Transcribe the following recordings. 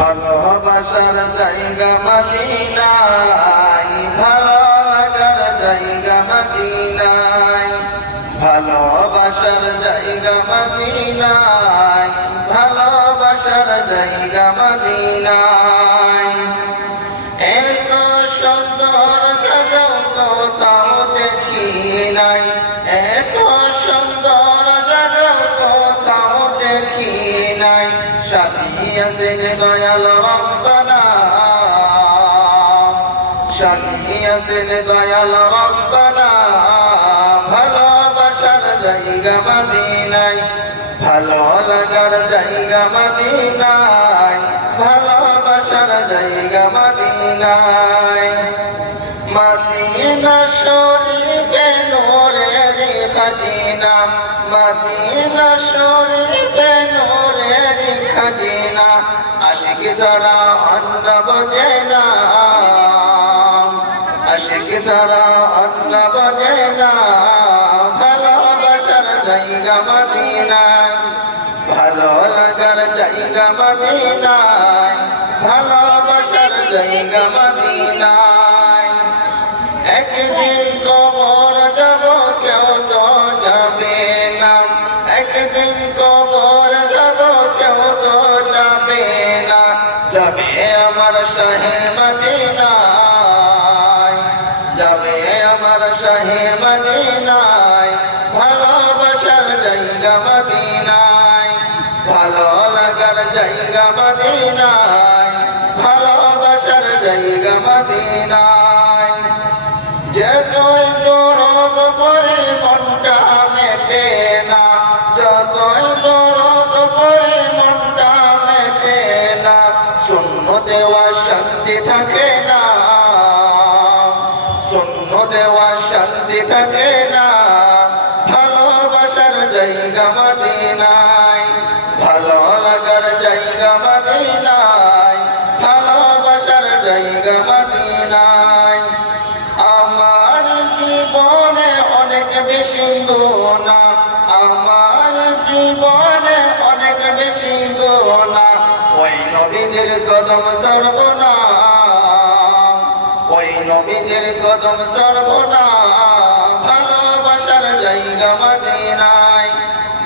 ভালোবাসার জায়গা মদিনায়, ভালো লাগার জায়গা মদিনায়। ভালোবাসার জায়গা মদিনায়, ভালোবাসার জায়গা মদিনায়। এত সুন্দর জায়গা কোথাও দেখি নাই। এত সুন্দর জায়গা কোথাও দেখি নাই সাথিয়াছেন দয়াল রব্বানা। সাথিয়াছেন দয়াল রব্বানা। ভালোবাসার জায়গা মদিনায়, ভালো লাগার জায়গা মদিনায় ভালোবাসার জায়গা মদিনায়। মদিনা শরীফে নোরের খাদিনা, মদিনা শরীফে আশিক সারা অন্ন বোঝে না আশিক সারা অন্ন বোঝে না ভালোবাসার জায়গা মদিনায় ভালো লাগার জায়গা মদিনায়। ভালোবাসার একদিন আমার শাহে মদিনায়, যাবে আমার শাহে মদিনায়, ভালোবাসার জায়গা মদিনায়, ভালো লাগার জায়গা মদিনায়, ভালোবাসার জায়গা মদিনায়। যতই দেওয়া শান্তি থাকে না। শূন্য দেওয়া শান্তি থাকে না। ভালোবাসার জায়গা মদিনায় নবীদের কদম সর্বনা ওই নবীদের কদম সর্বনা ভালোবাসার জায়গা মদিনায়,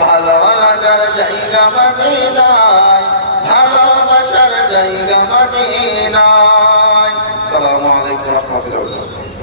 ভালো লাগার জায়গা মদিনায়, ভালোবাসার জায়গা মদিনায়। সালামু আলাইকুম রাহমাতুল্লাহ।